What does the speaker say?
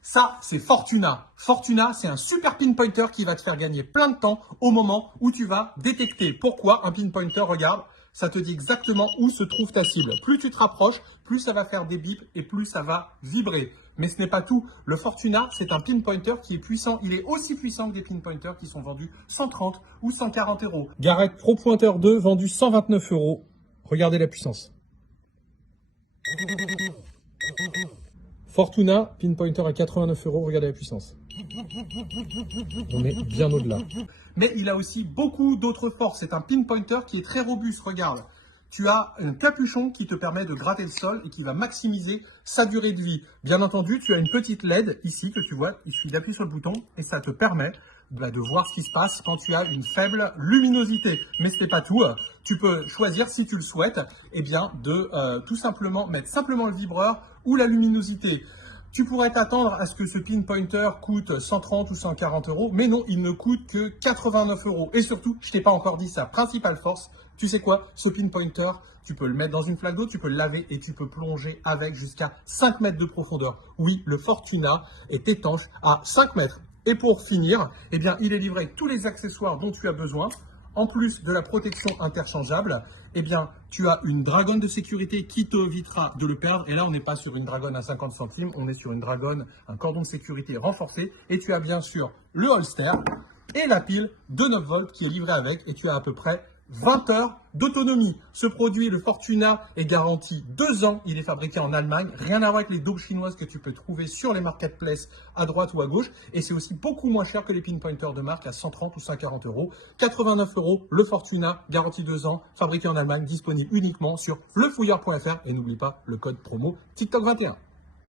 Ça, c'est Fortuna. Fortuna, c'est un super pinpointer qui va te faire gagner plein de temps au moment où tu vas détecter. Pourquoi un pinpointer? Regarde, ça te dit exactement où se trouve ta cible. Plus tu te rapproches, plus ça va faire des bips et plus ça va vibrer. Mais ce n'est pas tout. Le Fortuna, c'est un pinpointer qui est puissant. Il est aussi puissant que des pinpointers qui sont vendus 130 ou 140 euros. Garrett Pro Pointer 2, vendu 129 euros. Regardez la puissance. Fortuna, pinpointer à 89 euros, regardez la puissance. On est bien au-delà. Mais il a aussi beaucoup d'autres forces. C'est un pinpointer qui est très robuste, regarde. Tu as un capuchon qui te permet de gratter le sol et qui va maximiser sa durée de vie. Bien entendu, tu as une petite LED ici que tu vois. Il suffit d'appuyer sur le bouton et ça te permet de voir ce qui se passe quand tu as une faible luminosité. Mais ce n'est pas tout. Tu peux choisir, si tu le souhaites, eh bien, de tout simplement mettre simplement le vibreur ou la luminosité. Tu pourrais t'attendre à ce que ce pinpointer coûte 130 ou 140 euros, mais non, il ne coûte que 89 euros. Et surtout, je t'ai pas encore dit sa principale force. Tu sais quoi? Ce pinpointer, tu peux le mettre dans une flaque d'eau, tu peux le laver et tu peux plonger avec jusqu'à 5 mètres de profondeur. Oui, le Fortuna est étanche à 5 mètres. Et pour finir, eh bien, il est livré avec tous les accessoires dont tu as besoin. En plus de la protection interchangeable, eh bien, tu as une dragonne de sécurité qui t'évitera de le perdre. Et là, on n'est pas sur une dragonne à 50 centimes, on est sur une dragonne, un cordon de sécurité renforcé. Et tu as bien sûr le holster et la pile de 9 volts qui est livrée avec. Et tu as à peu près 20 heures d'autonomie. Ce produit, le Fortuna, est garanti 2 ans. Il est fabriqué en Allemagne. Rien à voir avec les daubes chinoises que tu peux trouver sur les marketplaces à droite ou à gauche. Et c'est aussi beaucoup moins cher que les pinpointers de marque à 130 ou 140 euros. 89 euros, le Fortuna, garanti 2 ans, fabriqué en Allemagne, disponible uniquement sur lefouilleur.fr. Et n'oublie pas le code promo TikTok21.